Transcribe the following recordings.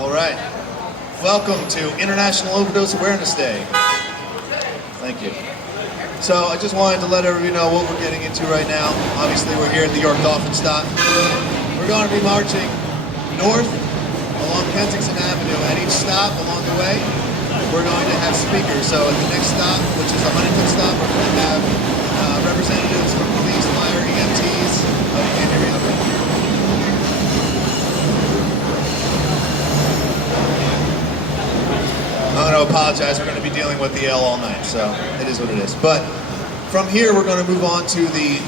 All right. Welcome to International Overdose Awareness Day. Thank you. So I just wanted to let everybody know what we're getting into right now. Obviously we're here at the York Dolphin Stop. We're going to be marching north along Kensington Avenue. At each stop along the way, we're going to have speakers. So at the next stop, which is the Huntington stop, we're going to have representatives from police, fire, EMTs. Oh, you can't hear me? Okay. I'm going to apologize. We're going to be dealing with the L all night, so it is what it is. But from here, we're going to move on to the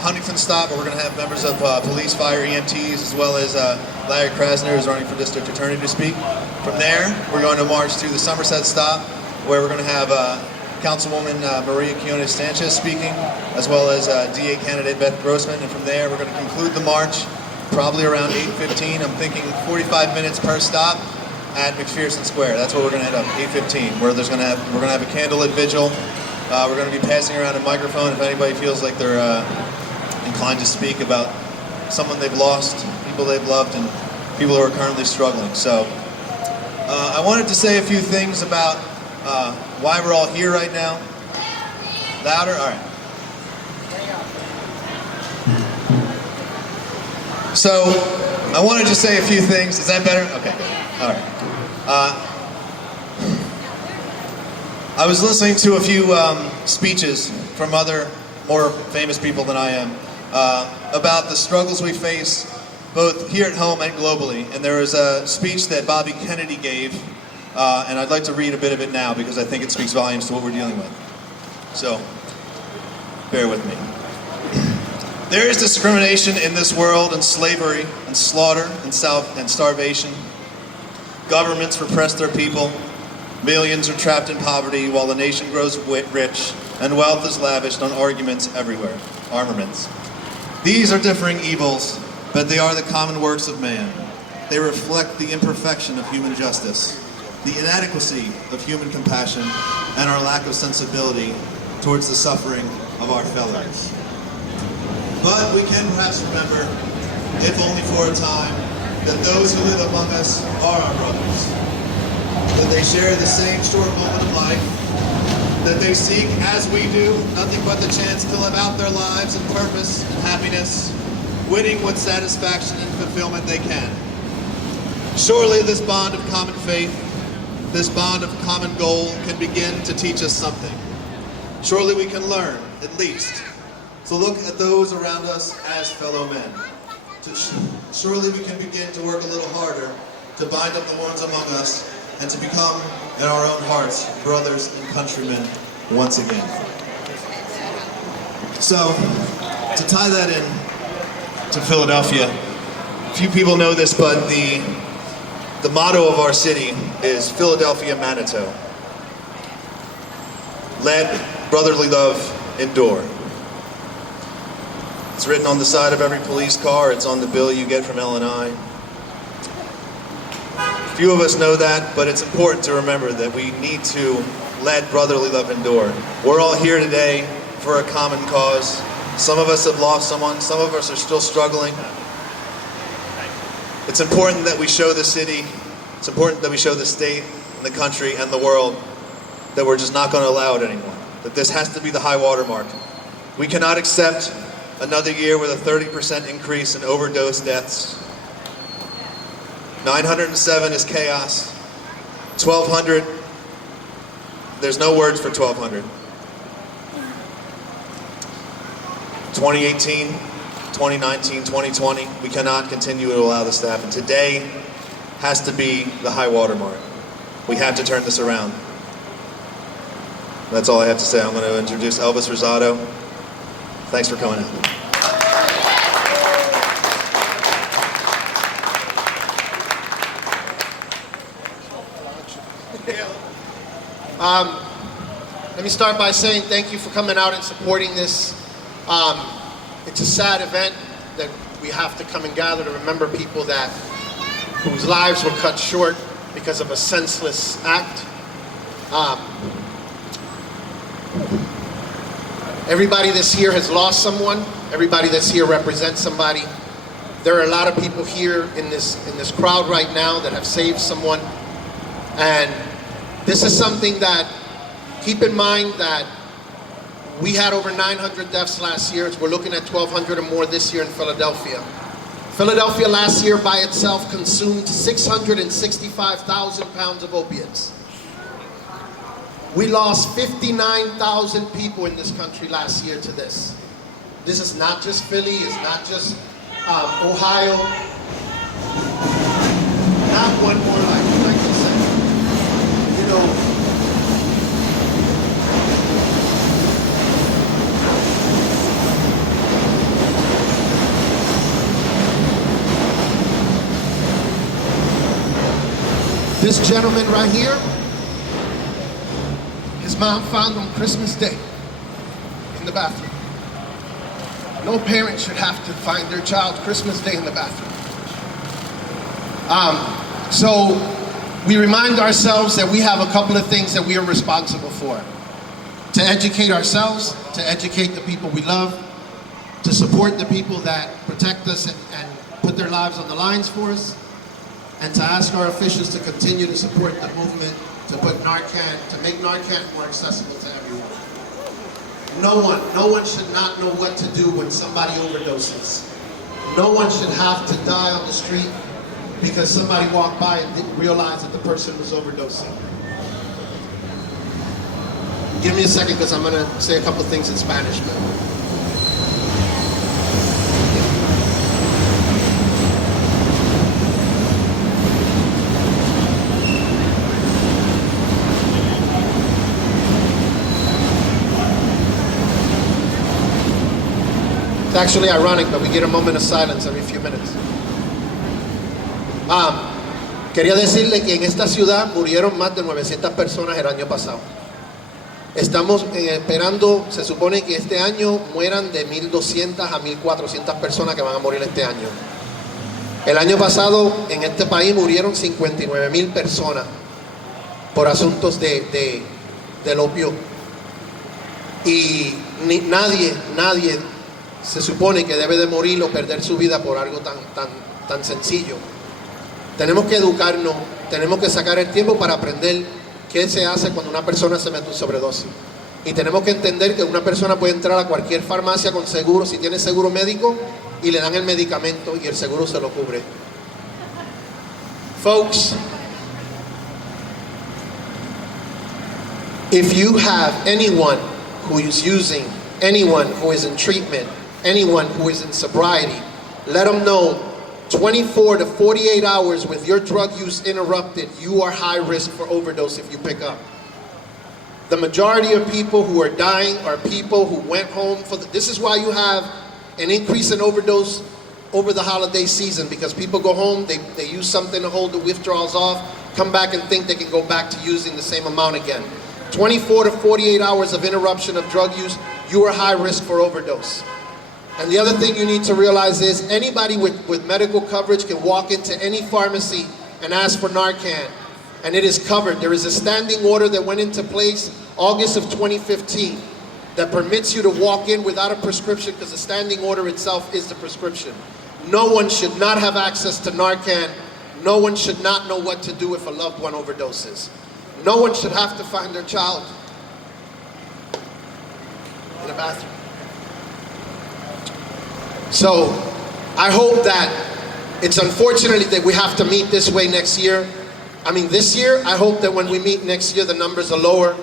Huntington stop, where we're going to have members of police, fire, EMTs, as well as Larry Krasner, who's running for district attorney, to speak. From there, we're going to march to the Somerset stop, where we're going to have Councilwoman Maria Quinones-Sanchez speaking, as well as DA candidate Beth Grossman. And from there, we're going to conclude the march probably around 8:15. I'm thinking 45 minutes per stop at McPherson Square. That's where we're going to end up, 8:15, where we're going to have a candlelit vigil. We're going to be passing around a microphone if anybody feels like they're inclined to speak about someone they've lost, people they've loved, and people who are currently struggling. So I wanted to say a few things about why we're all here right now. Louder? All right. So I wanted to say a few things. Is that better? Okay, all right. I was listening to a few speeches from other more famous people than I am about the struggles we face both here at home and globally. And there was a speech that Bobby Kennedy gave, and I'd like to read a bit of it now because I think it speaks volumes to what we're dealing with. So, bear with me. There is discrimination in this world, and slavery, and slaughter, and starvation. Governments repress their people. Millions are trapped in poverty while the nation grows rich, and wealth is lavished on arguments everywhere. Armaments. These are differing evils, but they are the common works of man. They reflect the imperfection of human justice, the inadequacy of human compassion, and our lack of sensibility towards the suffering of our fellows. But we can perhaps remember, if only for a time, that those who live among us are our brothers, that they share the same short moment of life, that they seek, as we do, nothing but the chance to live out their lives in purpose and happiness, winning what satisfaction and fulfillment they can. Surely this bond of common faith, this bond of common goal can begin to teach us something. Surely we can learn, at least, to look at those around us as fellow men. Surely we can begin to work a little harder to bind up the ones among us and to become, in our own hearts, brothers and countrymen once again. So, to tie that in to Philadelphia, few people know this, but the motto of our city is Philadelphia Manitou. Let brotherly love endure. It's written on the side of every police car. It's on the bill you get from L&I. Few of us know that, but it's important to remember that we need to let brotherly love endure. We're all here today for a common cause. Some of us have lost someone. Some of us are still struggling. It's important that we show the city, it's important that we show the state, and the country, and the world that we're just not going to allow it anymore. That this has to be the high water mark. We cannot accept another year with a 30% increase in overdose deaths. 907 is chaos. 1,200, there's no words for 1,200. 2018, 2019, 2020, we cannot continue to allow this to happen. Today has to be the high water mark. We have to turn this around. That's all I have to say. I'm going to introduce Elvis Rosado. Thanks for coming out. Let me start by saying thank you for coming out and supporting this. It's a sad event that we have to come and gather to remember people whose lives were cut short because of a senseless act. Everybody that's here has lost someone. Everybody that's here represents somebody. There are a lot of people here in this crowd right now that have saved someone. And this is something that, keep in mind that we had over 900 deaths last year. We're looking at 1,200 or more this year in Philadelphia. Philadelphia last year by itself consumed 665,000 pounds of opiates. We lost 59,000 people in this country last year to this. This is not just Philly, it's not just Ohio. Not one more life, like I said. You know, this gentleman right here, his mom found on Christmas Day in the bathroom. No parent should have to find their child Christmas Day in the bathroom. So we remind ourselves that we have a couple of things that we are responsible for. To educate ourselves, to educate the people we love, to support the people that protect us and put their lives on the lines for us, and to ask our officials to continue to support the movement to put Narcan, to make Narcan more accessible to everyone. No one should not know what to do when somebody overdoses. No one should have to die on the street because somebody walked by and didn't realize that the person was overdosing. Give me a second because I'm going to say a couple things in Spanish. It's actually ironic, but we get a moment of silence every few minutes. Quería decirle que en esta ciudad murieron más de 900 personas el año pasado. Estamos esperando, se supone que este año mueran de 1.200 a 1.400 personas que van a morir este año. El año pasado en este país murieron 59,000 personas por asuntos del opio. Y nadie se supone que debe de morir o perder su vida por algo tan sencillo. Tenemos que educarnos, tenemos que sacar el tiempo para aprender qué se hace cuando una persona se mete un sobredosis. Y tenemos que entender que una persona puede entrar a cualquier farmacia con seguro, si tiene seguro médico, y le dan el medicamento y el seguro se lo cubre. Folks, if you have anyone who is using, anyone who is in treatment, anyone who is in sobriety, let them know 24 to 48 hours with your drug use interrupted, you are high risk for overdose if you pick up. The majority of people who are dying are people who went home this is why you have an increase in overdose over the holiday season, because people go home, they use something to hold the withdrawals off, come back and think they can go back to using the same amount again. 24 to 48 hours of interruption of drug use, you are high risk for overdose. And the other thing you need to realize is anybody with medical coverage can walk into any pharmacy and ask for Narcan, and it is covered. There is a standing order that went into place August of 2015 that permits you to walk in without a prescription, because the standing order itself is the prescription. No one should not have access to Narcan. No one should not know what to do if a loved one overdoses. No one should have to find their child in a bathroom. So I hope that, it's unfortunately that we have to meet this way next year. I mean, this year, I hope that when we meet next year, the numbers are lower.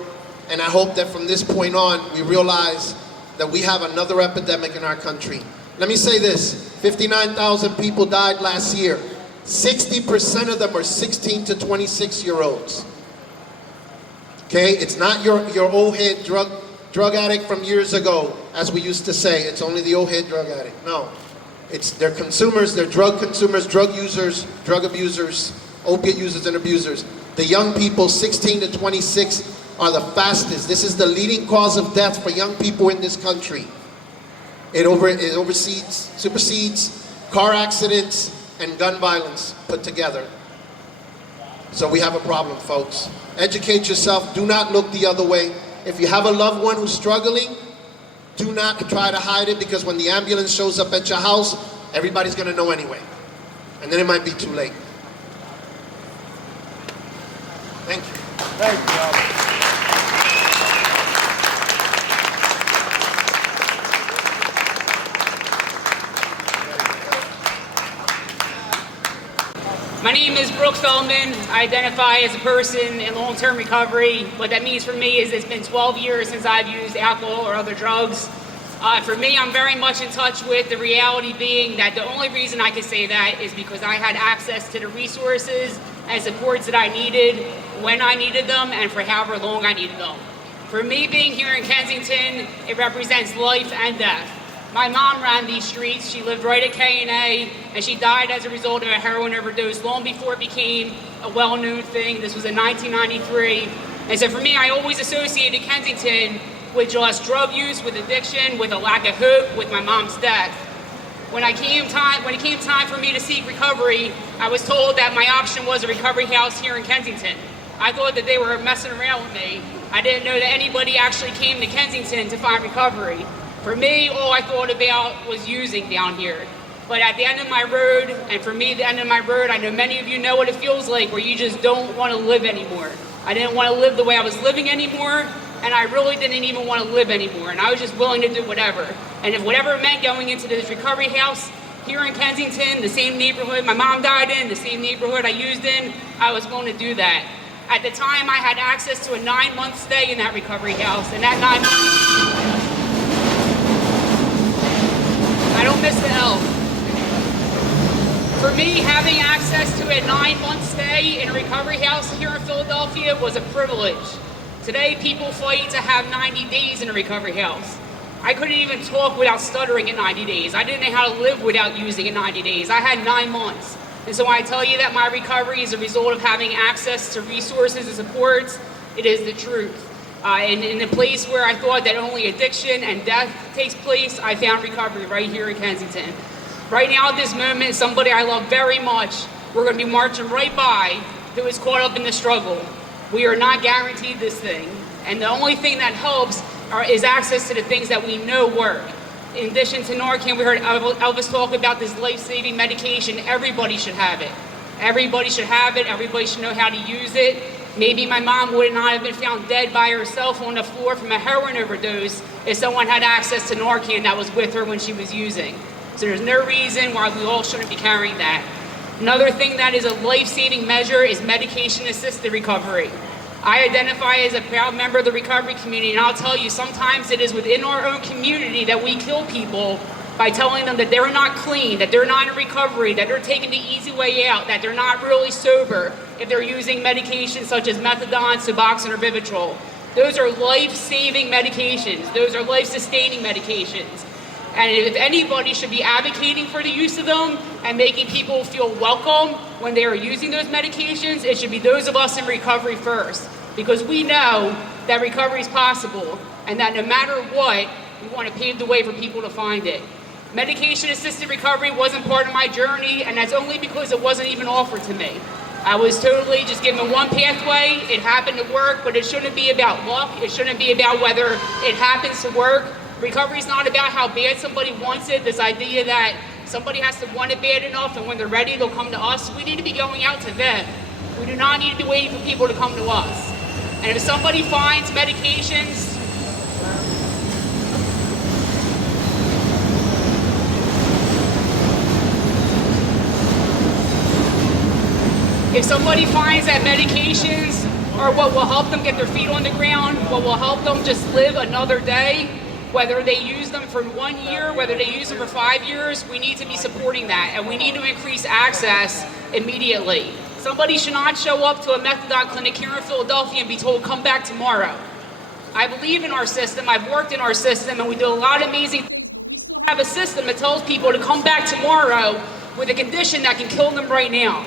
And I hope that from this point on, we realize that we have another epidemic in our country. Let me say this, 59,000 people died last year. 60% of them are 16 to 26-year-olds. Okay, it's not your old head drug addict from years ago, as we used to say. It's only the old head drug addict. No, they're consumers, they're drug consumers, drug users, drug abusers, opiate users and abusers. The young people, 16 to 26, are the fastest. This is the leading cause of death for young people in this country. It supersedes car accidents and gun violence put together. So we have a problem, folks. Educate yourself. Do not look the other way. If you have a loved one who's struggling, do not try to hide it, because when the ambulance shows up at your house, everybody's gonna know anyway. And then it might be too late. Thank you. Thank you, Albert. My name is Brooke Feldman. I identify as a person in long-term recovery. What that means for me is it's been 12 years since I've used alcohol or other drugs. For me, I'm very much in touch with the reality being that the only reason I can say that is because I had access to the resources and supports that I needed when I needed them and for however long I needed them. For me, being here in Kensington, it represents life and death. My mom ran these streets. She lived right at K&A, and she died as a result of a heroin overdose long before it became a well-known thing. This was in 1993. And so for me, I always associated Kensington with just drug use, with addiction, with a lack of hope, with my mom's death. When it came time for me to seek recovery, I was told that my option was a recovery house here in Kensington. I thought that they were messing around with me. I didn't know that anybody actually came to Kensington to find recovery. For me, all I thought about was using down here. But at the end of my road, and for me, the end of my road, I know many of you know what it feels like where you just don't want to live anymore. I didn't want to live the way I was living anymore, and I really didn't even want to live anymore, and I was just willing to do whatever. And if whatever it meant going into this recovery house here in Kensington, the same neighborhood my mom died in, the same neighborhood I used in, I was willing to do that. At the time, I had access to a 9-month stay in that recovery house, and that 9 months, I don't miss the L. For me, having access to a 9-month stay in a recovery house here in Philadelphia was a privilege. Today, people fight to have 90 days in a recovery house. I couldn't even talk without stuttering at 90 days. I didn't know how to live without using it 90 days. I had 9 months. And so when I tell you that my recovery is a result of having access to resources and supports, it is the truth. And in a place where I thought that only addiction and death takes place, I found recovery right here in Kensington. Right now at this moment, somebody I love very much, we're going to be marching right by, who is caught up in the struggle. We are not guaranteed this thing. And the only thing that helps is access to the things that we know work. In addition to Narcan, we heard Elvis talk about this life-saving medication. Everybody should have it. Everybody should have it. Everybody should know how to use it. Maybe my mom would not have been found dead by herself on the floor from a heroin overdose if someone had access to Narcan that was with her when she was using. So there's no reason why we all shouldn't be carrying that. Another thing that is a life-saving measure is medication-assisted recovery. I identify as a proud member of the recovery community, and I'll tell you, sometimes it is within our own community that we kill people by telling them that they're not clean, that they're not in recovery, that they're taking the easy way out, that they're not really sober if they're using medications such as methadone, Suboxone, or Vivitrol. Those are life-saving medications. Those are life-sustaining medications. And if anybody should be advocating for the use of them and making people feel welcome when they are using those medications, it should be those of us in recovery first. Because we know that recovery is possible and that no matter what, we want to pave the way for people to find it. Medication-assisted recovery wasn't part of my journey, and that's only because it wasn't even offered to me. I was totally just given one pathway. It happened to work, but it shouldn't be about luck. It shouldn't be about whether it happens to work. Recovery is not about how bad somebody wants it. This idea that somebody has to want it bad enough, and when they're ready, they'll come to us. We need to be going out to them. We do not need to be waiting for people to come to us. And if somebody finds medications, if somebody finds that medications are what will help them get their feet on the ground, what will help them just live another day, whether they use them for 1 year, whether they use them for 5 years, we need to be supporting that, and we need to increase access immediately. Somebody should not show up to a methadone clinic here in Philadelphia and be told, come back tomorrow. I believe in our system, I've worked in our system, and we do a lot of amazing things. We have a system that tells people to come back tomorrow with a condition that can kill them right now.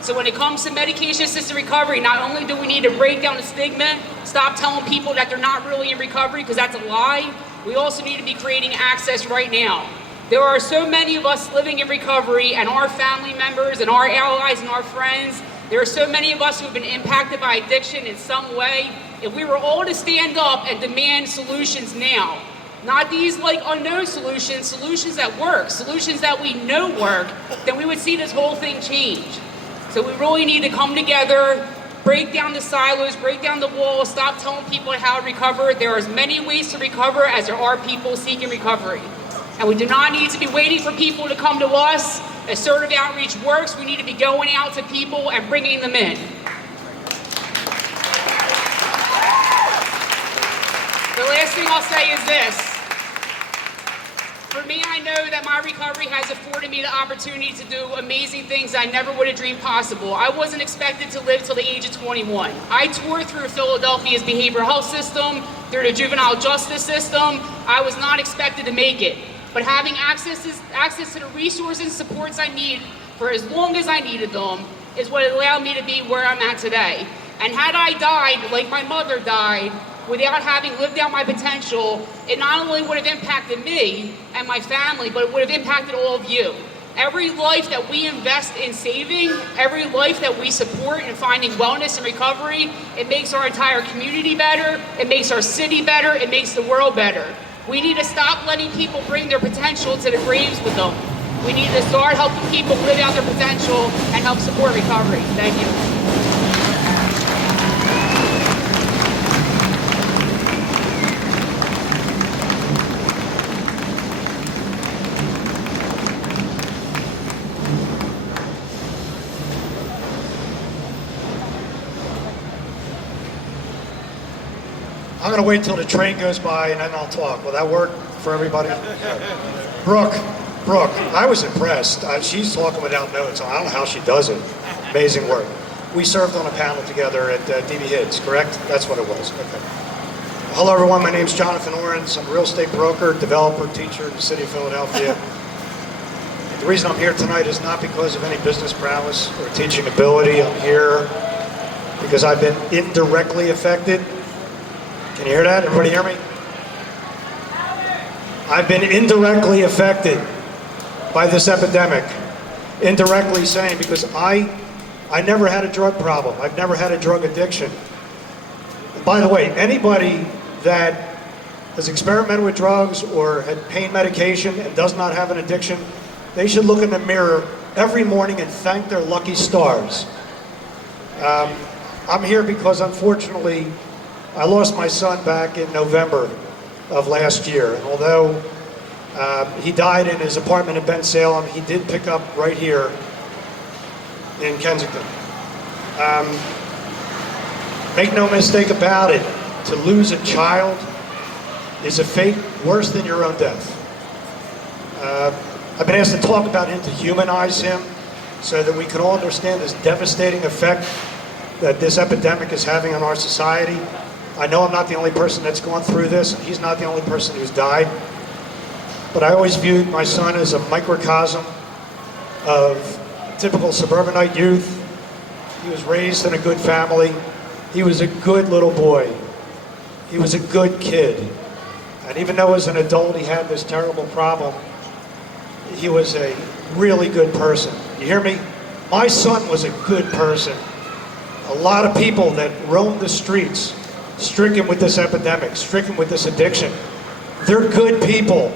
So when it comes to medication-assisted recovery, not only do we need to break down the stigma, stop telling people that they're not really in recovery, because that's a lie, we also need to be creating access right now. There are so many of us living in recovery, and our family members and our allies and our friends, there are so many of us who have been impacted by addiction in some way. If we were all to stand up and demand solutions now, not these like unknown solutions, solutions that work, solutions that we know work, then we would see this whole thing change. So we really need to come together, break down the silos, break down the walls, stop telling people how to recover. There are as many ways to recover as there are people seeking recovery. And we do not need to be waiting for people to come to us. Assertive outreach works. We need to be going out to people and bringing them in. The last thing I'll say is this. For me, I know that my recovery has afforded me the opportunity to do amazing things I never would have dreamed possible. I wasn't expected to live till the age of 21. I toured through Philadelphia's behavioral health system, through the juvenile justice system. I was not expected to make it. But having access to the resources and supports I need for as long as I needed them is what allowed me to be where I'm at today. And had I died like my mother died, without having lived out my potential, it not only would have impacted me and my family, but it would have impacted all of you. Every life that we invest in saving, every life that we support in finding wellness and recovery, it makes our entire community better, it makes our city better, it makes the world better. We need to stop letting people bring their potential to the graves with them. We need to start helping people live out their potential and help support recovery. Thank you. I'm going to wait till the train goes by and then I'll talk. Will that work for everybody? Brooke, I was impressed. She's talking without notes. I don't know how she does it. Amazing work. We served on a panel together at DB Hits, correct? That's what it was. Okay. Hello, everyone. My name's Jonathan Orens. I'm a real estate broker, developer, teacher in the city of Philadelphia. The reason I'm here tonight is not because of any business prowess or teaching ability. I'm here because I've been indirectly affected. Can you hear that? Everybody hear me? I've been indirectly affected by this epidemic. Indirectly saying because I never had a drug problem. I've never had a drug addiction. And by the way, anybody that has experimented with drugs or had pain medication and does not have an addiction, they should look in the mirror every morning and thank their lucky stars. I'm here because unfortunately, I lost my son back in November of last year. And although he died in his apartment in Ben Salem, he did pick up right here in Kensington. Make no mistake about it, to lose a child is a fate worse than your own death. I've been asked to talk about him, to humanize him, so that we can all understand this devastating effect that this epidemic is having on our society. I know I'm not the only person that's gone through this. He's not the only person who's died. But I always viewed my son as a microcosm of typical suburbanite youth. He was raised in a good family. He was a good little boy. He was a good kid. And even though as an adult he had this terrible problem, he was a really good person. You hear me? My son was a good person. A lot of people that roam the streets, stricken with this epidemic, stricken with this addiction, they're good people.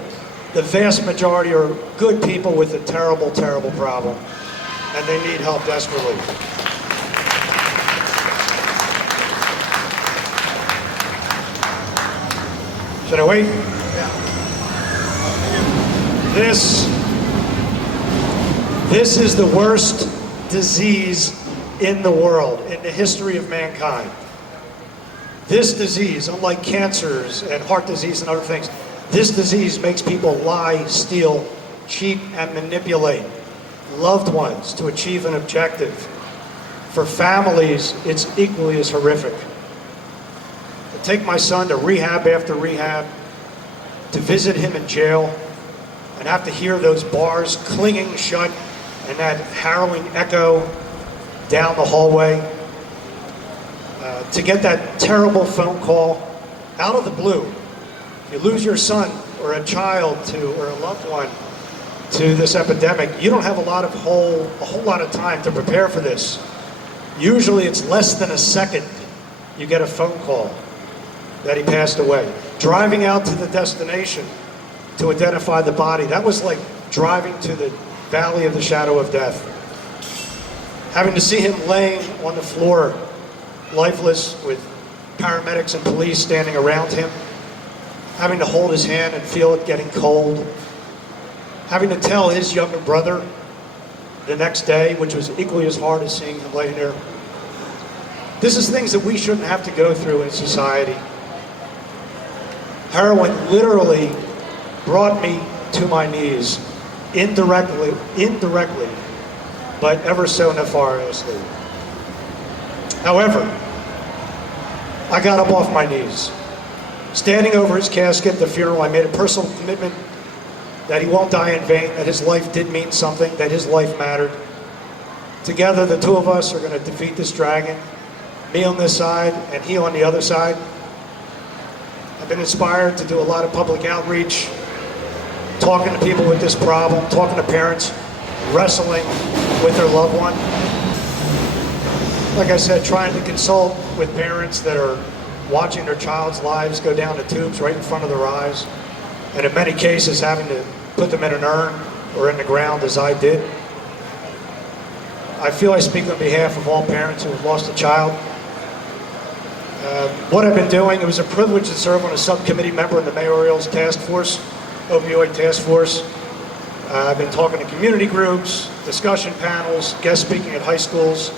The vast majority are good people with a terrible, terrible problem, and they need help desperately. Should I wait? Yeah. This is the worst disease in the world, in the history of mankind. This disease, unlike cancers and heart disease and other things, this disease makes people lie, steal, cheat, and manipulate loved ones to achieve an objective. For families, it's equally as horrific. To take my son to rehab after rehab, to visit him in jail, and have to hear those bars clinging shut and that harrowing echo down the hallway, to get that terrible phone call out of the blue. You lose your son or a child or a loved one to this epidemic, you don't have a whole lot of time to prepare for this. Usually it's less than a second you get a phone call that he passed away. Driving out to the destination to identify the body, that was like driving to the valley of the shadow of death. Having to see him laying on the floor, lifeless, with paramedics and police standing around him. Having to hold his hand and feel it getting cold. Having to tell his younger brother the next day, which was equally as hard as seeing him laying there. This is things that we shouldn't have to go through in society. Heroin literally brought me to my knees, indirectly, but ever so nefariously. However, I got up off my knees. Standing over his casket at the funeral, I made a personal commitment that he won't die in vain, that his life did mean something, that his life mattered. Together, the two of us are going to defeat this dragon, me on this side and he on the other side. I've been inspired to do a lot of public outreach, talking to people with this problem, talking to parents, wrestling with their loved one. Like I said, trying to consult with parents that are watching their child's lives go down the tubes right in front of their eyes, and in many cases having to put them in an urn or in the ground as I did. I feel I speak on behalf of all parents who have lost a child. What I've been doing, it was a privilege to serve on a subcommittee member in the mayoral task force, opioid task force. I've been talking to community groups, discussion panels, guest speaking at high schools,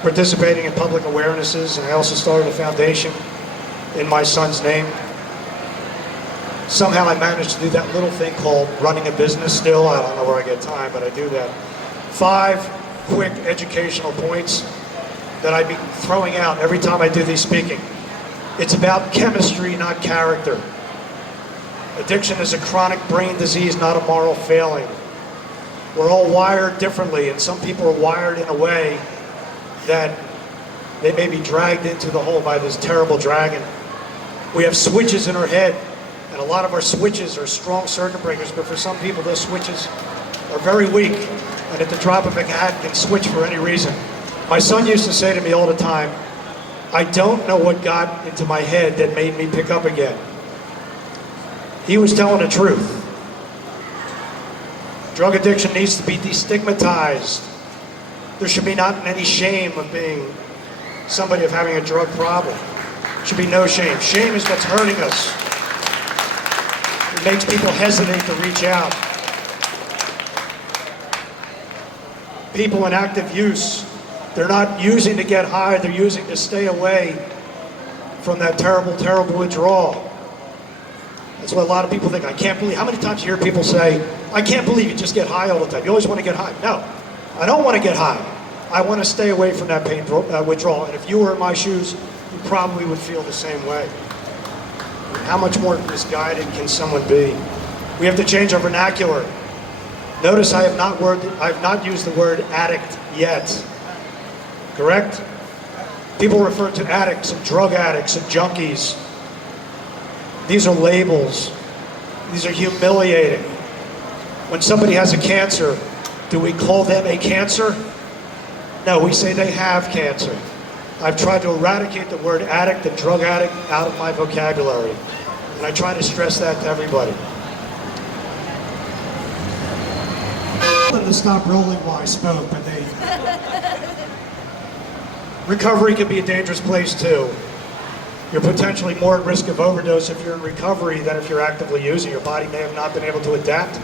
participating in public awarenesses, and I also started a foundation in my son's name. Somehow I managed to do that little thing called running a business still. I don't know where I get time, but I do that. 5 quick educational points that I'd be throwing out every time I do these speaking. It's about chemistry, not character. Addiction is a chronic brain disease, not a moral failing. We're all wired differently, and some people are wired in a way that they may be dragged into the hole by this terrible dragon. We have switches in our head, and a lot of our switches are strong circuit breakers, but for some people those switches are very weak, and at the drop of a hat can switch for any reason. My son used to say to me all the time, I don't know what got into my head that made me pick up again. He was telling the truth. Drug addiction needs to be destigmatized. There should be not any shame of being somebody of having a drug problem. There should be no shame. Shame is what's hurting us. It makes people hesitate to reach out. People in active use, they're not using to get high, they're using to stay away from that terrible, terrible withdrawal. That's what a lot of people think. I can't believe, how many times you hear people say, I can't believe you just get high all the time. You always want to get high. No, I don't want to get high. I want to stay away from that pain withdrawal. And if you were in my shoes, you probably would feel the same way. How much more misguided can someone be? We have to change our vernacular. Notice I have not used the word addict yet. Correct? People refer to addicts and drug addicts and junkies. These are labels. These are humiliating. When somebody has a cancer, do we call them a cancer? No, we say they have cancer. I've tried to eradicate the word addict and drug addict out of my vocabulary. And I try to stress that to everybody. I wanted to stop rolling while I spoke, but they... Recovery can be a dangerous place too. You're potentially more at risk of overdose if you're in recovery than if you're actively using. Your body may have not been able to adapt.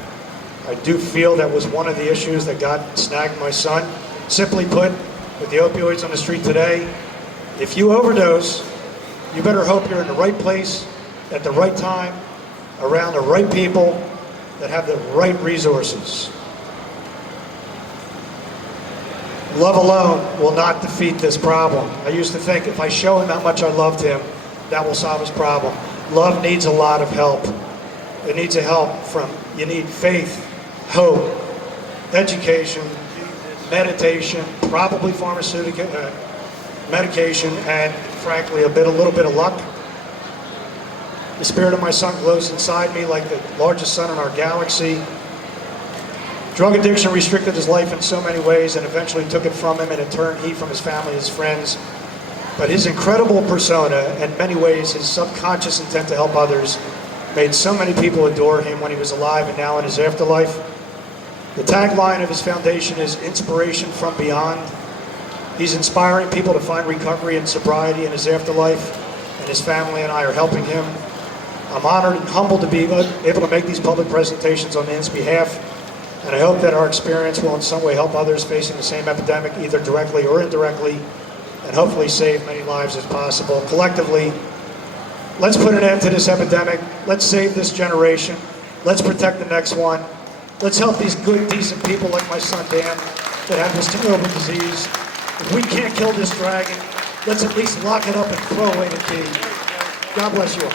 I do feel that was one of the issues that got snagged my son. Simply put, with the opioids on the street today, if you overdose, you better hope you're in the right place, at the right time, around the right people that have the right resources. Love alone will not defeat this problem. I used to think if I show him how much I loved him, that will solve his problem. Love needs a lot of help. It needs a help from, you need faith, hope, education, meditation, probably pharmaceutical medication, and frankly, a little bit of luck. The spirit of my son glows inside me like the largest sun in our galaxy. Drug addiction restricted his life in so many ways and eventually took it from him, and in turn, he from his family, his friends. But his incredible persona, and in many ways his subconscious intent to help others, made so many people adore him when he was alive and now in his afterlife. The tagline of his foundation is "Inspiration from Beyond." He's inspiring people to find recovery and sobriety in his afterlife, and his family and I are helping him. I'm honored and humbled to be able to make these public presentations on his behalf, and I hope that our experience will in some way help others facing the same epidemic, either directly or indirectly, and hopefully save many lives as possible. Collectively, let's put an end to this epidemic. Let's save this generation. Let's protect the next one. Let's help these good, decent people like my son Dan that have this terrible disease. If we can't kill this dragon, let's at least lock it up and throw away the key. God bless you all.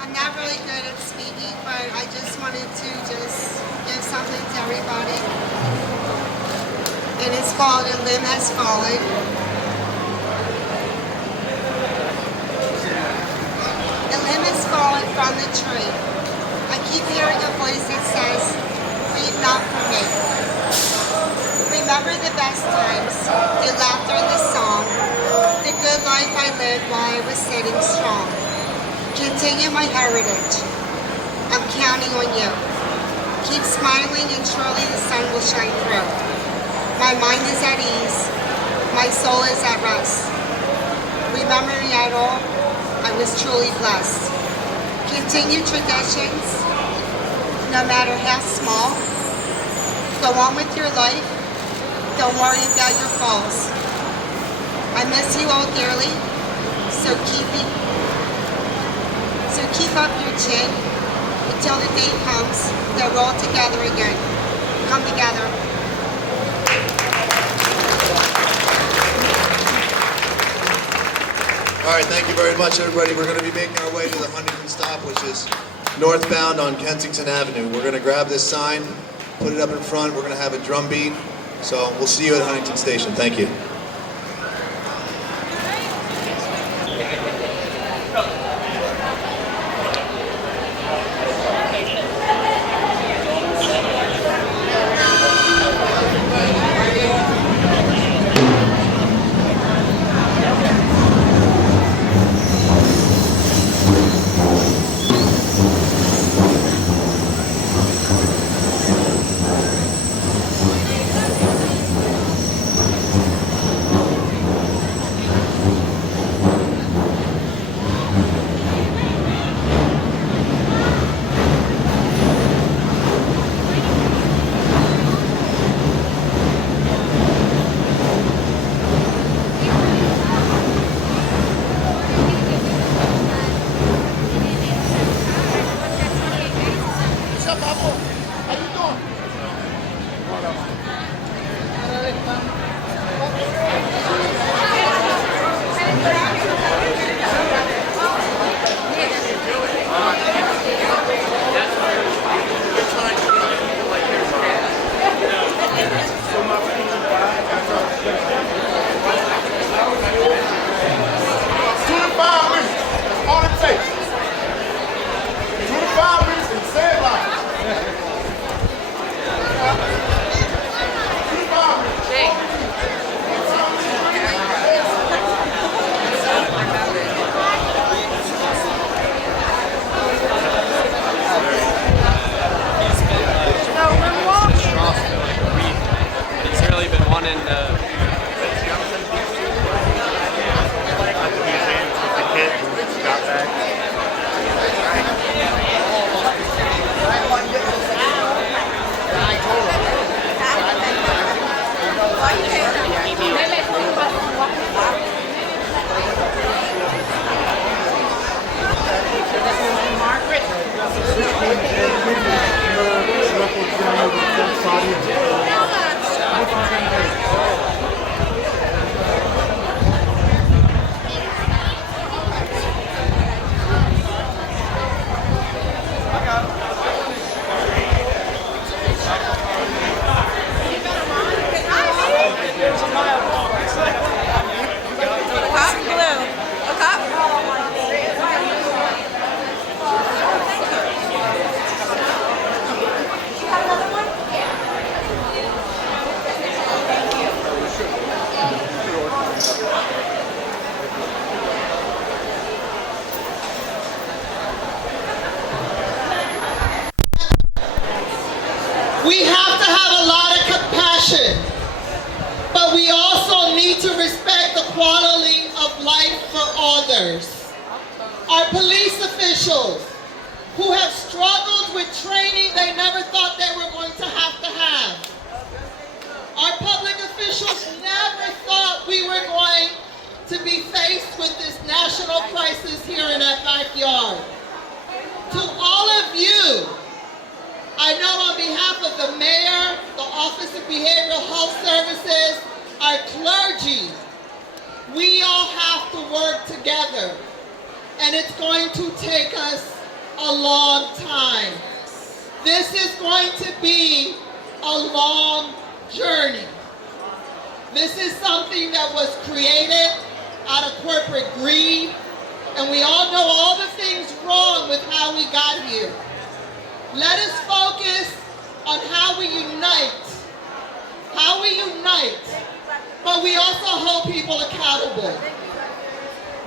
I'm not really good at speaking, but I just wanted to just give something to everybody. And it's called "A Limb Has Fallen." A limb has fallen from the tree. I keep hearing a voice that says, "Grieve not for me." Remember the best times, the laughter and the song, the good life I lived while I was sitting strong. Continue my heritage. I'm counting on you. Keep smiling and surely the sun will shine through. My mind is at ease. My soul is at rest. Remember me at all. I was truly blessed. Continue traditions, no matter how small. Go on with your life. Don't worry about your falls. I miss you all dearly, so keep up your chin until the day comes that we're all together again. Come together. All right, thank you very much, everybody. We're going to be making our way to the Huntington stop, which is northbound on Kensington Avenue. We're going to grab this sign, put it up in front. We're going to have a drum beat. So we'll see you at Huntington Station. Thank you. We have to have a lot of compassion, but we also need to respect the quality of life for others. Our police officials who have struggled with training they never thought they were going to have. Our public officials never thought we were going to be faced with this national crisis here in our backyard. To all of you, I know on behalf of the mayor, the Office of Behavioral Health Services, our clergy, we all have to work together. And it's going to take us a long time. This is going to be a long journey. This is something that was created out of corporate greed, and we all know all the things wrong with how we got here. Let us focus on how we unite, but we also hold people accountable.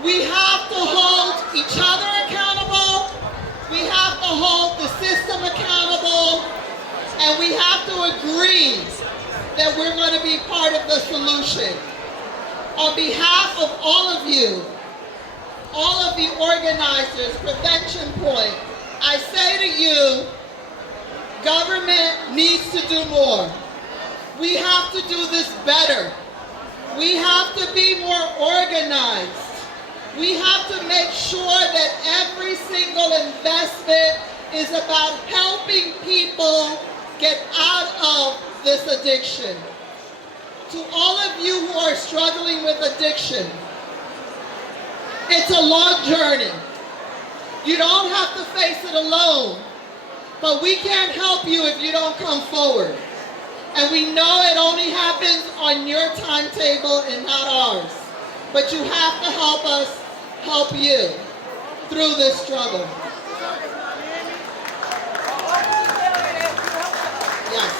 We have to hold each other accountable, we have to hold the system accountable, and we have to agree that we're going to be part of the solution. On behalf of all of you, all of the organizers, Prevention Point, I say to you, government needs to do more. We have to do this better. We have to be more organized. We have to make sure that every single investment is about helping people get out of this addiction. To all of you who are struggling with addiction, it's a long journey. You don't have to face it alone, but we can't help you if you don't come forward. And we know it only happens on your timetable and not ours. But you have to help us help you through this struggle. Yes.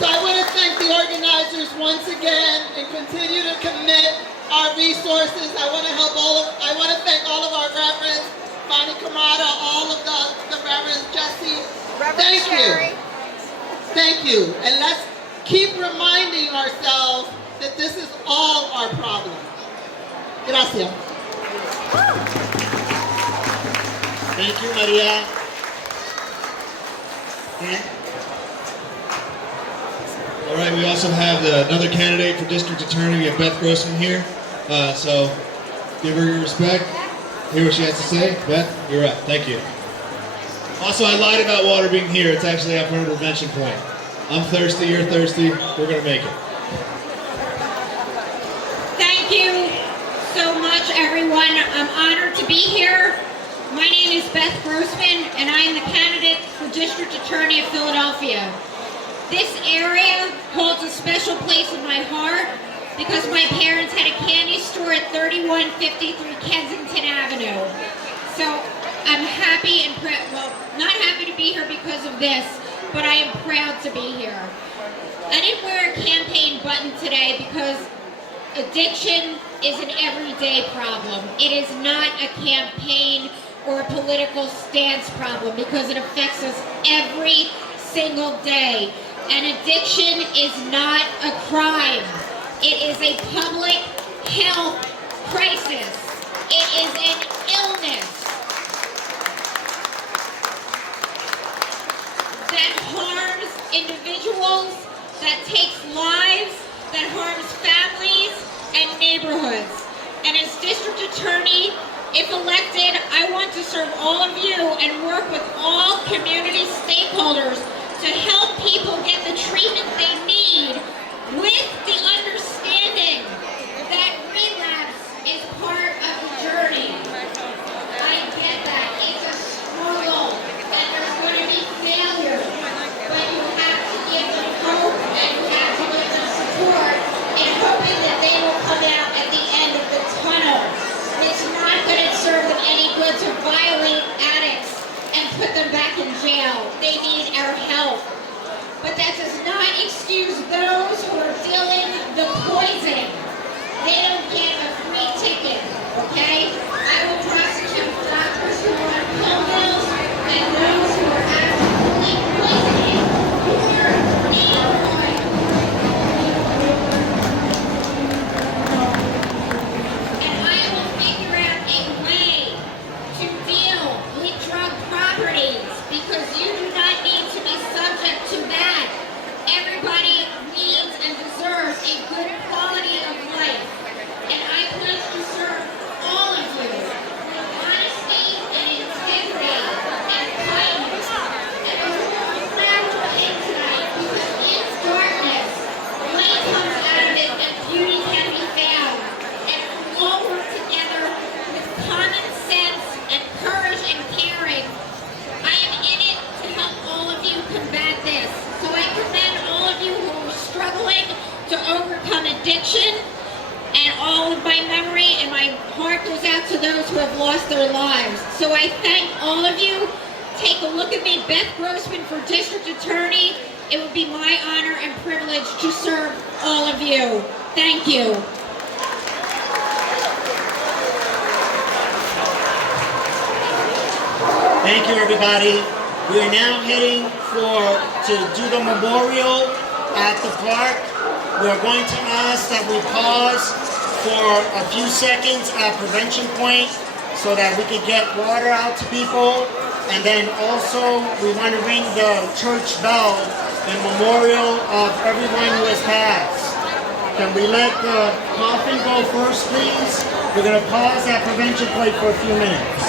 So I want to thank the organizers once again and continue to commit our resources. I want to thank all of our reverends, Bonnie Kamada, all of the reverends, Jesse. Thank you. Thank you. And let's keep reminding ourselves that this is all our problem. Gracias. Thank you, Maria. All right, we also have another candidate for district attorney. We have Beth Grossman here. So give her your respect. Hear what she has to say. Beth, you're up. Thank you. Also, I lied about water being here. It's actually out front of Prevention Point. I'm thirsty, you're thirsty. We're going to make it. Thank you so much, everyone. I'm honored to be here. My name is Beth Grossman, and I am the candidate for District Attorney of Philadelphia. This area holds a special place in my heart because my parents had a candy store at 3153 Kensington Avenue. So I'm happy and not happy to be here because of this, but I am proud to be here. I didn't wear a campaign button today because addiction is an everyday problem. It is not a campaign or a political stance problem because it affects us every single day. And addiction is not a crime. It is a public health crisis. It is an illness that harms individuals, that takes lives, that harms families and neighborhoods. And as district attorney, if elected, I want to serve all of you and work with all community stakeholders to help people get the treatment they need with the understanding that relapse is part of the journey. I get that. It's a struggle and there's going to be failure, but you have to give them hope and you have to give them support in hoping that they will come out at the end of the tunnel. It's not going to serve them any good to violate addicts and put them back in jail. They need our help. But that does not excuse those who are dealing the poison. They don't get a free ticket, okay? I will prosecute doctors who are on pill mills and those who are actively poisoning who have lost their lives. So I thank all of you. Take a look at me, Beth Grossman for District Attorney. It would be my honor and privilege to serve all of you. Thank you. Thank you, everybody. We are now heading to do the memorial at the park. We are going to ask that we pause for a few seconds at Prevention Point so that we can get water out to people. And then also, we want to ring the church bell in memorial of everyone who has passed. Can we let the coffin go first, please? We're going to pause at Prevention Point for a few minutes.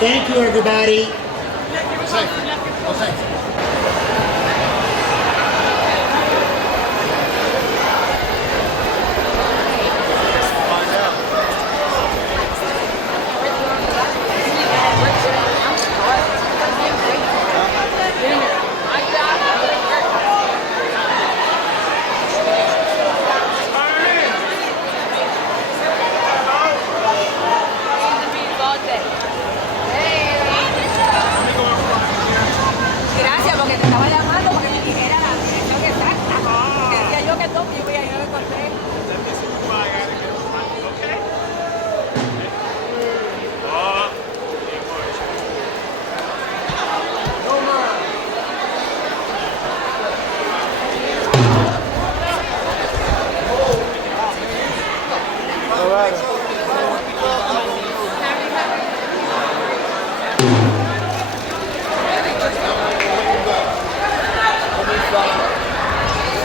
Thank you, everybody. Gracias, porque te estaba llamando porque me dijera la dirección exacta. Decía yo que todo iba y no lo encontré.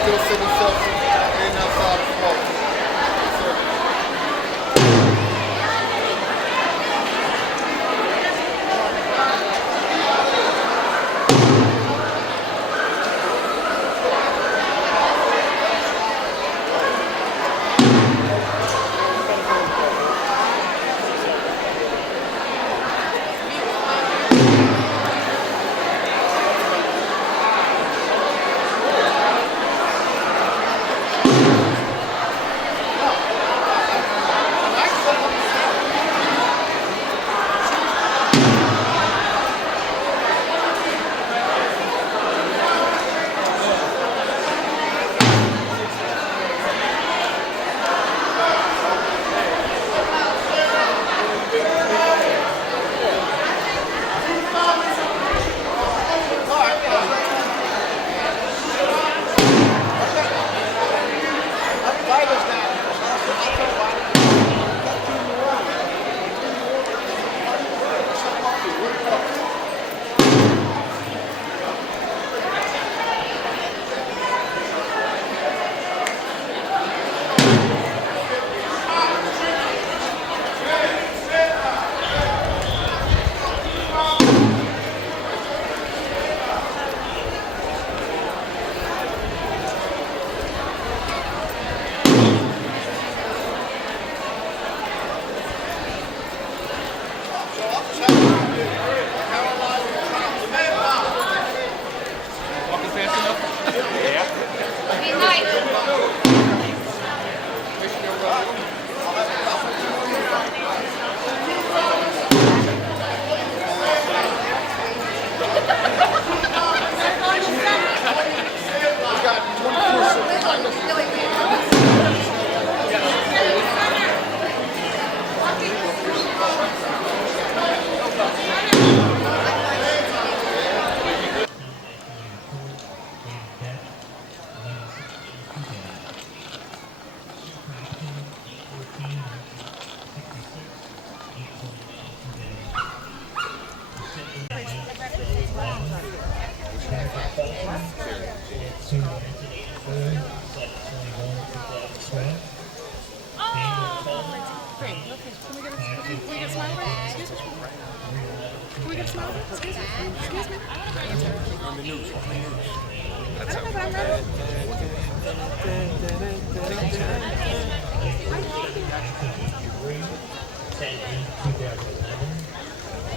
Still sitting selfie and outside of smoke.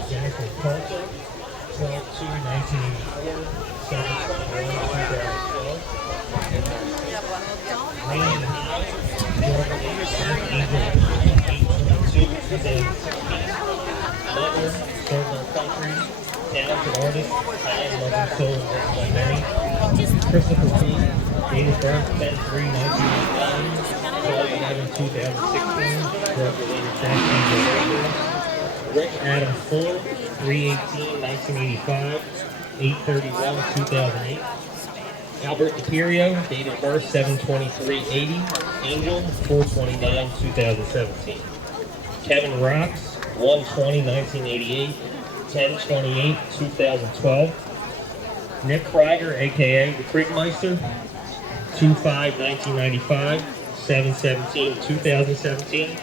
Jennifer Mother, served our country, talented artist, kind, loving soul, loved by many. Christopher P., date of birth 10/3/1989, 12/11/2016, drug-related death. Rick Adam Fuller, 3/18/1985, 8/31/2008. Albert DiPiero, date of birth 7/23/80, Angel, 4/29/2017. Kevin Rocks, 1/20/1988, 10/28/2012. Nick Krieger, aka the Kriegmeister, 2/5/1995, 7/17/2017.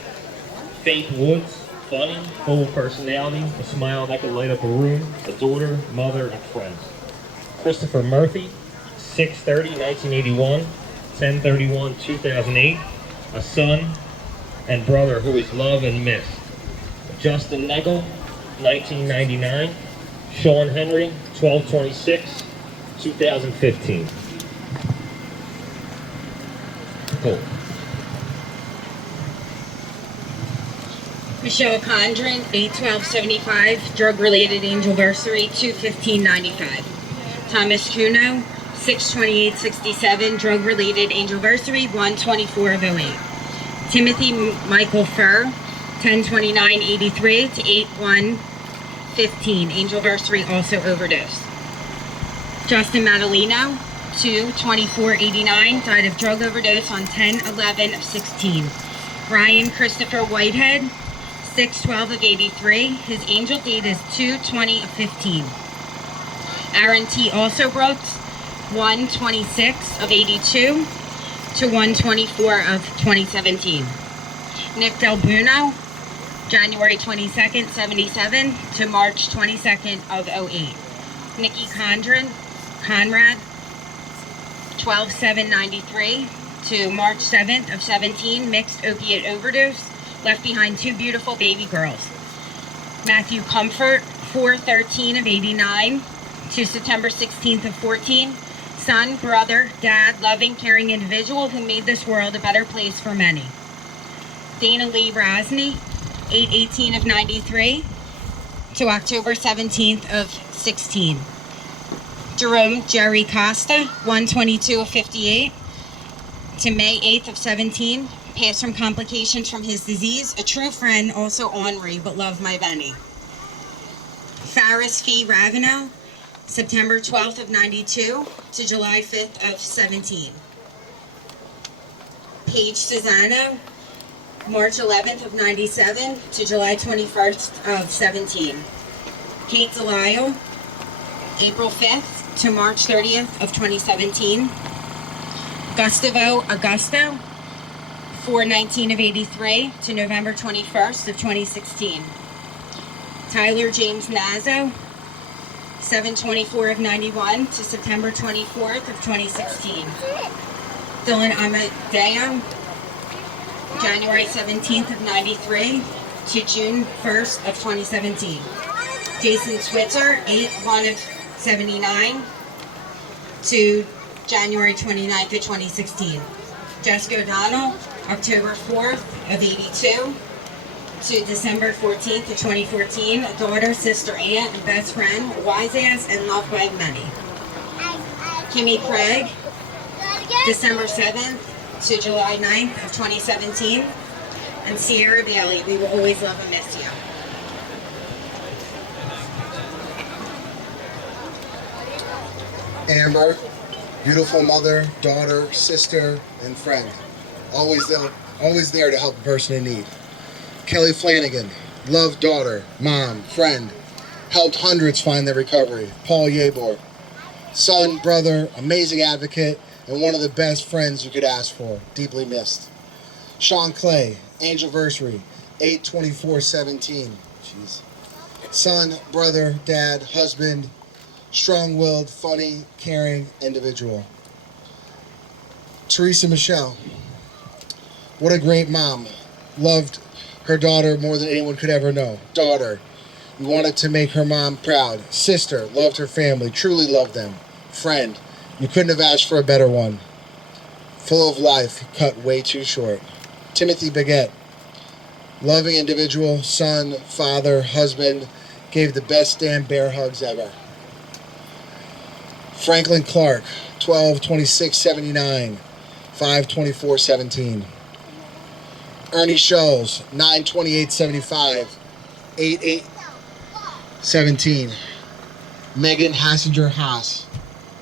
Faith Woods, funny, full of personality, a smile that could light up a room, a daughter, mother, and friends. Christopher Murphy, 6/30/1981, 10/31/2008, a son and brother who is loved and missed. Justin Nagel, 1999, Sean Henry, 12/26/2015. Cool. Michelle Condren, 8/12/75, drug-related anniversary, 2/15/95. Thomas Cuno, 6/28/67, drug-related anniversary, 1/24/08. Timothy Michael Furr, 10/29/83 to 8/1/15, anniversary, also overdose. Justin Madalino, 2/24/89, died of drug overdose on 10/11/16. Brian Christopher Whitehead, 6/12/83, his angel date is 2/20/15. Aaron T. also Brooks, 1/26/82 to 1/24/2017. Nick Del Bruno, January 22nd, 77 to March 22nd of 08. Nikki Conrad, 12/7/93 to March 7th of 17, mixed opiate overdose, left behind 2 beautiful baby girls. Matthew Comfort, 4/13/89 to September 16th of 14, son, brother, dad, loving, caring individual who made this world a better place for many. Dana Lee Rasney, 8/18/93 to October 17th of 16. Jerome Jerry Costa, 1/22/58 to May 8th of 17, passed from complications from his disease. A true friend, also ornery, but loved my Benny. Faris Fee Ravenel, September 12th of 92 to July 5th of 17. Paige Susano, March 11th of 97 to July 21st of 17. Kate Delisle, April 5th to March 30th of 2017. Gustavo Augusto, 4/19/83 to November 21st of 2016. Tyler James Nazzo, 7/24/91 to September 24th of 2016. Dylan Amadeo, January 17th of 93 to June 1st of 2017. Jason Switzer, 8/1/79 to January 29th of 2016. Jessica O'Donnell, October 4th of 82 to December 14th of 2014. A daughter, sister, aunt, and best friend, wise ass, and loved by many. Kimmy Craig, December 7th to July 9th of 2017. And Sierra Bailey, we will always love and miss you. Amber, beautiful mother, daughter, sister, and friend. Always there to help a person in need. Kelly Flanagan, loved daughter, mom, friend, helped hundreds find their recovery. Paul Yabor, son, brother, amazing advocate, and one of the best friends you could ask for. Deeply missed. Sean Clay, anniversary, 8/24/17. Jeez. Son, brother, dad, husband, strong-willed, funny, caring individual. Teresa Michelle, what a great mom. Loved her daughter more than anyone could ever know. Daughter, we wanted to make her mom proud. Sister, loved her family, truly loved them. Friend, you couldn't have asked for a better one. Full of life, cut way too short. Timothy Baguette, Loving individual, son, father, husband, gave the best damn bear hugs ever. Franklin Clark, 12/26/79, 5/24/17. Ernie Scholes, 9/28/75, 8/8/17. Megan Hassinger Haas,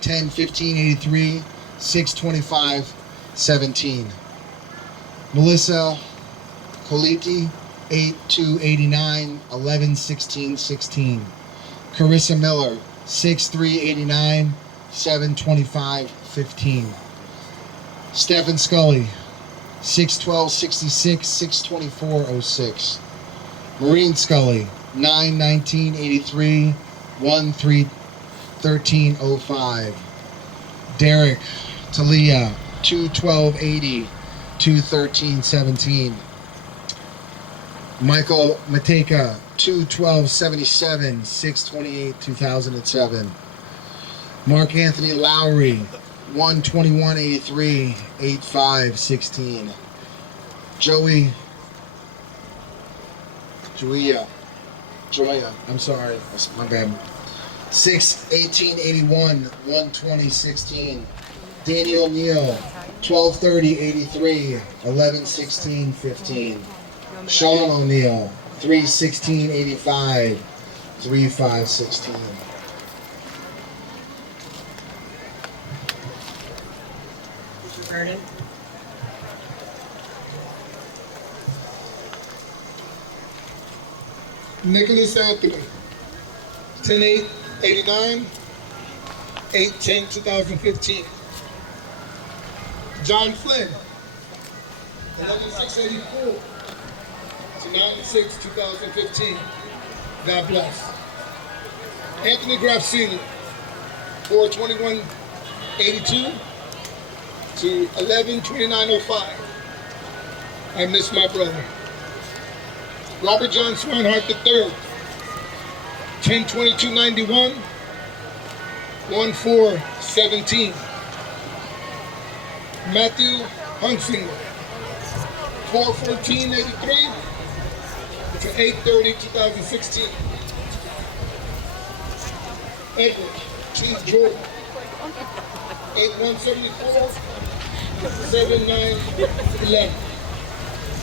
10/15/83, 6/25/17. Melissa Coliti, 8/2/89, 11/16/16. Carissa Miller, 6/3/89, 7/25/15. Stephen Scully, 6/12/66, 6/24/06. Maureen Scully, 9/19/83, 1/3/13/05. Derek Talia, 2/12/80, 2/13/17. Michael Mateka, 2/12/77, 6/28/2007. Mark Anthony Lowry, 1/21/83, 8/5/16. Joya, I'm sorry, my bad. 6/18/81, 1/20/16. Daniel Neal, 12/30/83, 11/16/15. Sean O'Neill, 3/16/85, 3/5/16. Mr. Vernon? Nicholas Anthony, 10/8/89, 8/10/2015. John Flynn, 11/6/84 to 9/6/2015. God bless. Anthony Graff Sr., 4/21/82 to 11/29/05. I miss my brother. Robert John Swinehart III, 10/22/91, 1/4/17. Matthew Hunsinger, 4/14/83 to 8/30/2016. Edward T. Jordan, 8/1/74 to 7/9/11.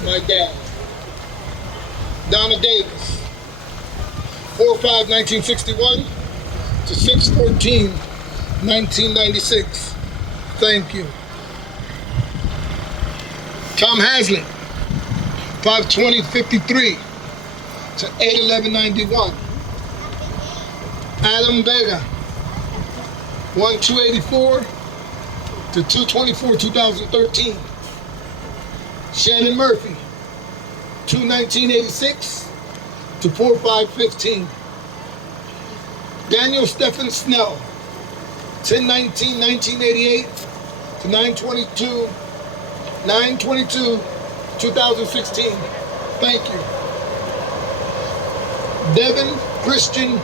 My dad. Donna Davis, 4/5/1961 to 6/14/1996. Thank you. Tom Haslett, 5/20/53 to 8/11/91. Adam Vega, 1/2/84 to 2/24/2013. Shannon Murphy, 2/19/86 to 4/5/15. Daniel Stephen Snell, 10/19/1988 to 9/22/2016. Thank you. Devin Christian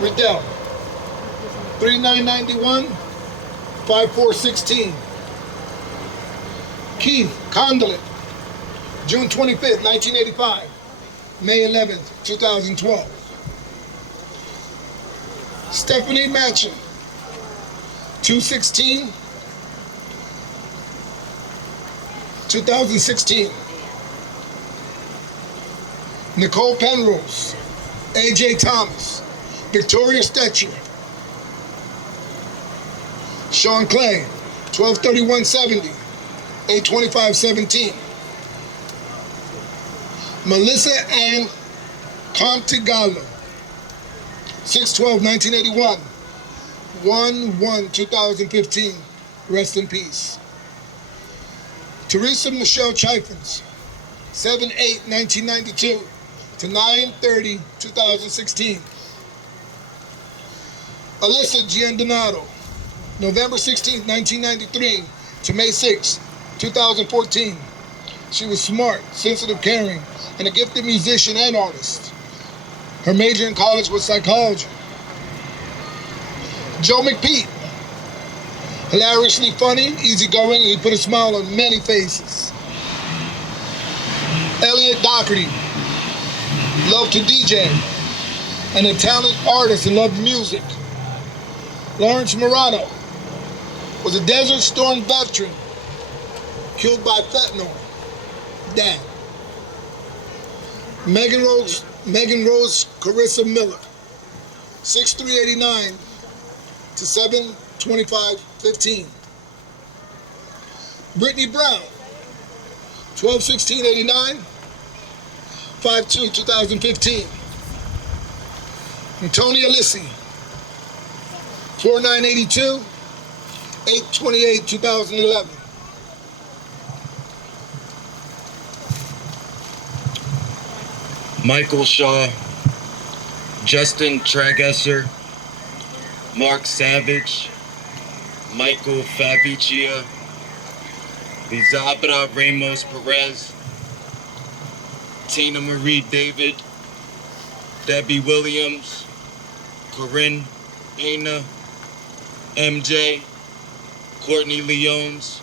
Riddell, 3/9/91, 5/4/16. Keith Condolet, June 25th, 1985, May 11th, 2012. Stephanie Matchin, 2/16/2016. Nicole Penrose, AJ Thomas, Victoria Stetcher. Sean Clay, 12/31/70, 8/25/17. Melissa Ann Contigallo, 6/12/1981, 1/1/2015. Rest in peace. Teresa Michelle Chiffons, 7/8/1992 to 9/30/2016. Alyssa Giandonato, November 16th, 1993 to May 6th, 2014. She was smart, sensitive, caring, and a gifted musician and artist. Her major in college was psychology. Joe McPeak, hilariously funny, easygoing, and he put a smile on many faces. Elliot Doherty, loved to DJ, and a talented artist and loved music. Lawrence Morano was a Desert Storm veteran killed by fentanyl. Dad. Megan Rose Carissa Miller, 6/3/89 to 7/25/15. Brittany Brown, 12/16/89, 5/2/2015. And Tony Alissi, 4/9/82, 8/28/2011. Michael Shaw, Justin Tragesser, Mark Savage, Michael Favicia, Lizabra Ramos Perez, Tina Marie David, Debbie Williams, Corinne Pena, MJ, Courtney Leones,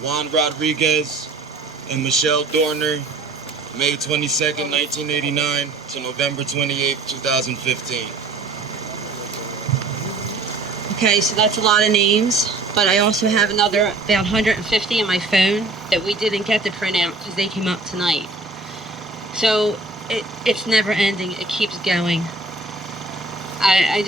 Juan Rodriguez, and Michelle Dorner, May 22nd, 1989 to November 28th, 2015. Okay, so that's a lot of names, but I also have another about 150 in my phone that we didn't get to print out because they came up tonight. So it's never ending. It keeps going. I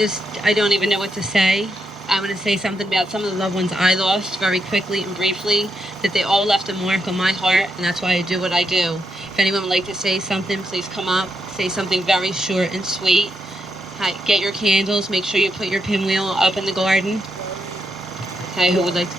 don't even know what to say. I'm going to say something about some of the loved ones I lost very quickly and briefly, that they all left a mark on my heart, and that's why I do what I do. If anyone would like to say something, please come up. Say something very short and sweet. Hi, get your candles. Make sure you put your pinwheel up in the garden. Okay, who would like to?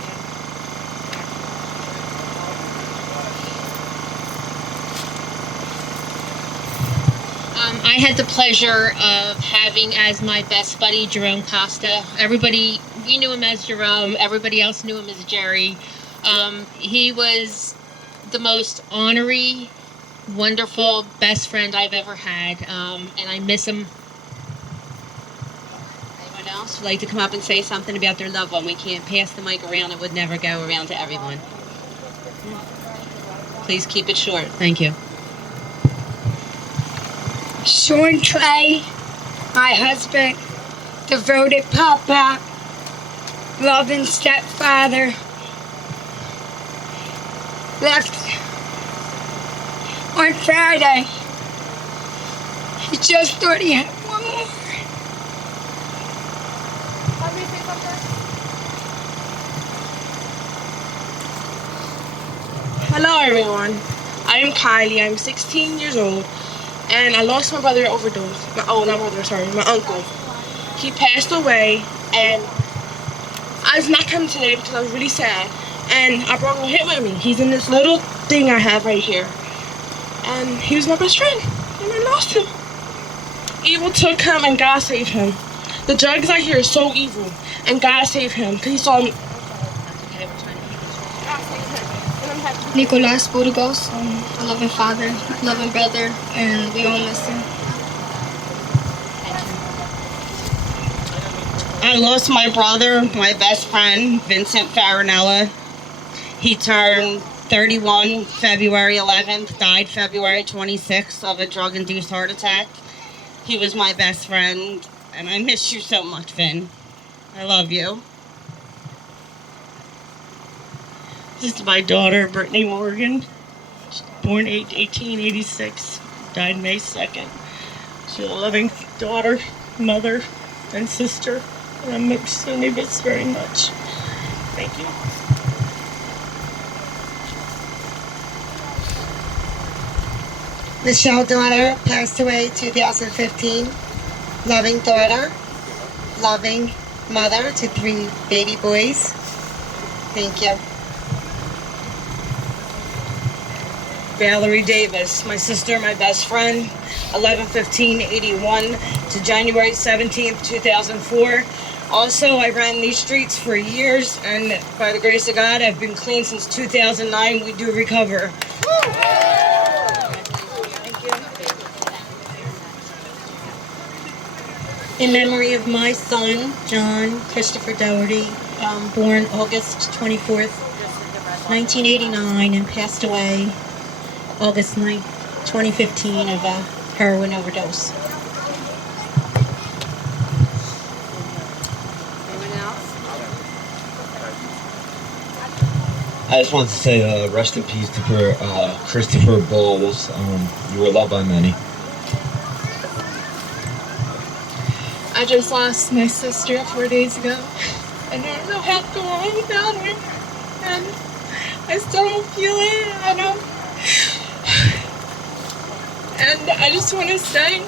I had the pleasure of having as my best buddy Jerome Costa. Everybody, we knew him as Jerome. Everybody else knew him as Jerry. He was the most honorary, wonderful best friend I've ever had, and I miss him. Anyone else would like to come up and say something about their loved one? We can't pass the mic around. It would never go around to everyone. Please keep it short. Thank you. Sean Trey, my husband, devoted papa, loving stepfather, left on Friday. He just thought he had one more. Hello everyone, I'm Kylie, I'm 16 years old, and I lost my brother to overdose. My uncle. He passed away, and I was not coming today because I was really sad, and I brought him hit with me. He's in this little thing I have right here, and he was my best friend, and I lost him. Evil took him, and God saved him. The drugs I hear are so evil, and God saved him, because he saw me. Nicolas Burgos, a loving father, loving brother, and we all miss him. I lost my brother, my best friend, Vincent Farinella. He turned 31 February 11th, died February 26th of a drug-induced heart attack. He was my best friend, and I miss you so much, Vin. I love you. This is my daughter, Brittany Morgan, born 1886, died May 2nd. She's a loving daughter, mother, and sister, and I miss this very much. Thank you. Michelle daughter passed away 2015. Loving daughter, loving mother to 3 baby boys. Thank you. Valerie Davis, my sister, my best friend, 11/15/81 to January 17th, 2004. Also, I ran these streets for years, and by the grace of God, I've been clean since 2009. We do recover. In memory of my son, John Christopher Dougherty, born August 24th, 1989, and passed away August 9th, 2015 of a heroin overdose. Anyone else? I just wanted to say rest in peace to Christopher Bowles. You were loved by many. I just lost my sister 4 days ago, and I don't know how to go on without her, and I still don't feel it. And I just want to say,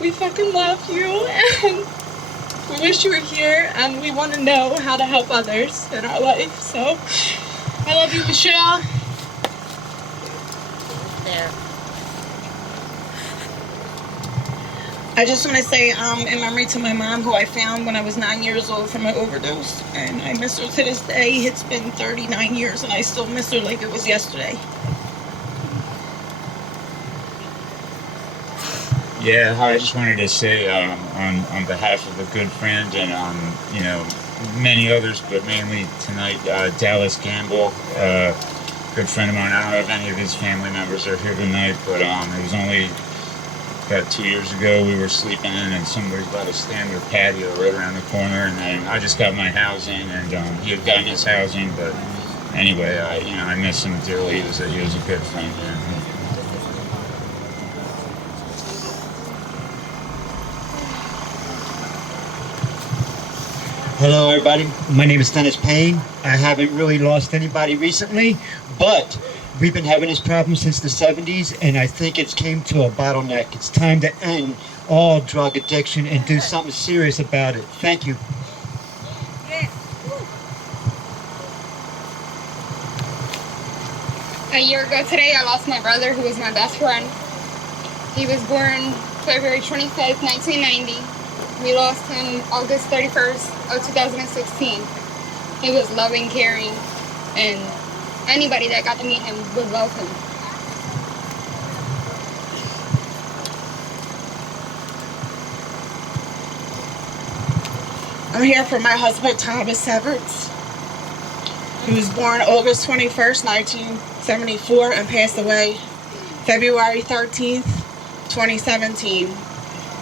we fucking love you, and we wish you were here, and we want to know how to help others in our life. So, I love you, Michelle. There. I just want to say, in memory to my mom, who I found when I was 9 years old from an overdose, and I miss her to this day. It's been 39 years, and I still miss her like it was yesterday. Yeah, I just wanted to say on behalf of a good friend and many others, but mainly tonight, Dallas Gamble, good friend of mine. I don't know if any of his family members are here tonight, but it was only about 2 years ago we were sleeping in and somebody let us stay on their patio right around the corner, and then I just got my housing and he had gotten his housing, but anyway, I miss him dearly. He was a good friend. Yeah. Hello everybody, my name is Dennis Payne. I haven't really lost anybody recently, but we've been having this problem since the 70s, and I think it's came to a bottleneck. It's time to end all drug addiction and do something serious about it. Thank you. A year ago today, I lost my brother, who was my best friend. He was born February 25th, 1990. We lost him August 31st of 2016. He was loving, caring, and anybody that got to meet him would love him. I'm here for my husband, Thomas Severance. He was born August 21st, 1974, and passed away February 13th, 2017.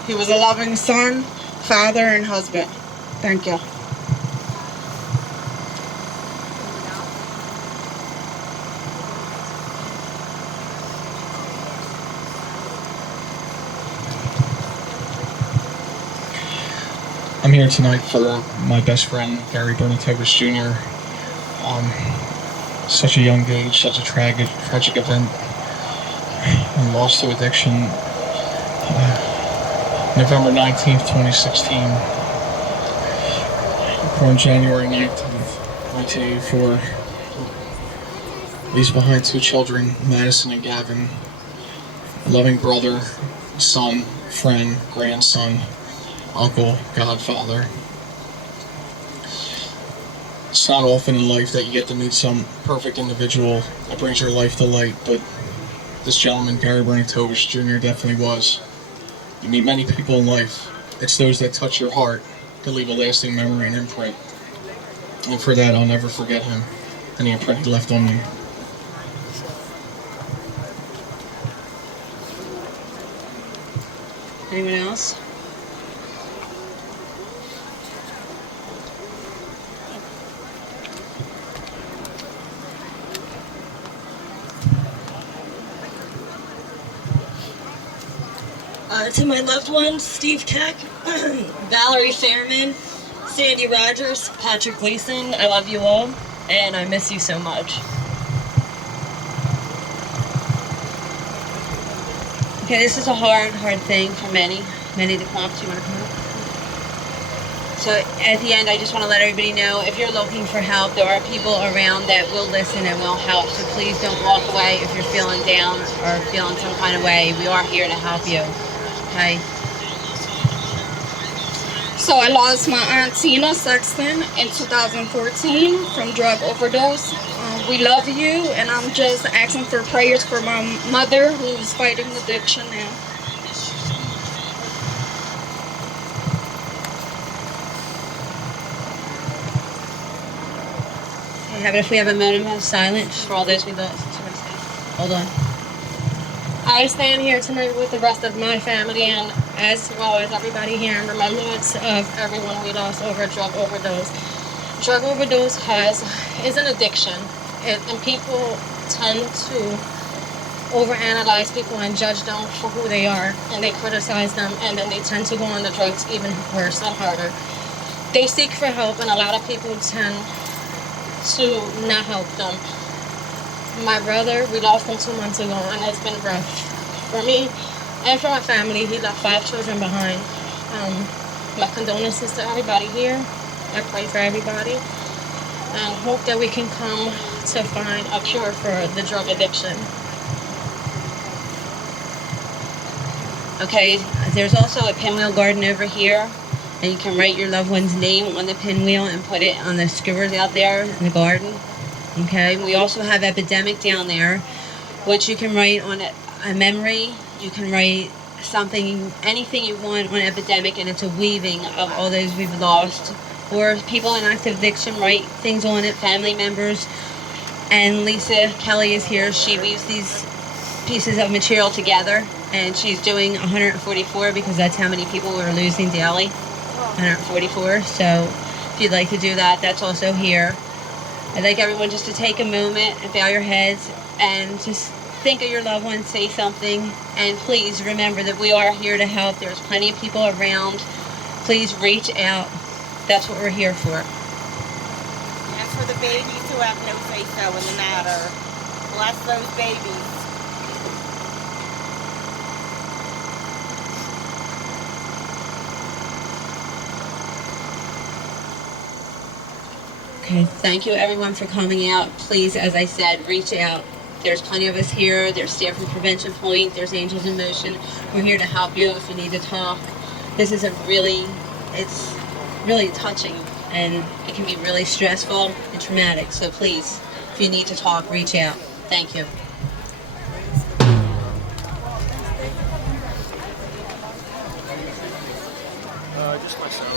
He was a loving son, father, and husband. Thank you. I'm here tonight for my best friend, Gary Bernatovis Jr. Such a young age, such a tragic event, and lost to addiction. November 19th, 2016. Born January 19th, 1984. Leaves behind two children, Madison and Gavin. A loving brother, son, friend, grandson, uncle, godfather. It's not often in life that you get to meet some perfect individual that brings your life to light, but this gentleman, Gary Bernatovis Jr., definitely was. You meet many people in life. It's those that touch your heart that leave a lasting memory and imprint. And for that, I'll never forget him and the imprint he left on me. Anyone else? To my loved ones, Steve Keck, Valerie Fairman, Sandy Rogers, Patrick Gleason, I love you all, and I miss you so much. Okay, this is a hard thing for many. Many of the cops, you want to come up? So at the end, I just want to let everybody know, if you're looking for help, there are people around that will listen and will help. So please don't walk away if you're feeling down or feeling some kind of way. We are here to help you. Okay. So I lost my aunt Tina Sexton in 2014 from drug overdose. We love you, and I'm just asking for prayers for my mother, who's fighting addiction now. How about if we have a moment of silence for all those we lost? Hold on. I stand here tonight with the rest of my family and as well as everybody here in remembrance of everyone we lost over a drug overdose. Drug overdose is an addiction, and people tend to overanalyze people and judge them for who they are, and they criticize them, and then they tend to go on the drugs even worse and harder. They seek for help, and a lot of people tend to not help them. My brother, we lost him 2 months ago, and it's been rough for me and for my family. He left 5 children behind. My condolences to everybody here. I pray for everybody and hope that we can come to find a cure for the drug addiction. Okay, there's also a pinwheel garden over here, and you can write your loved one's name on the pinwheel and put it on the skewers out there in the garden. Okay, we also have epidemic down there, which you can write on a memory. You can write something, anything you want on epidemic, and it's a weaving of all those we've lost. Or people in active addiction, write things on it, family members. And Lisa Kelly is here. She weaves these pieces of material together, and she's doing 144 because that's how many people we're losing daily, 144. So if you'd like to do that, that's also here. I'd like everyone just to take a moment and bow your heads and just think of your loved ones, say something, and please remember that we are here to help. There's plenty of people around. Please reach out. That's what we're here for. And for the babies who have no say-so in the matter, bless those babies. Okay, thank you everyone for coming out. Please, as I said, reach out. There's plenty of us here. There's staff from Prevention Point. There's Angels in Motion. We're here to help you if you need to talk. This is it's really touching, and it can be really stressful and traumatic. So please, if you need to talk, reach out. Thank you. Just myself.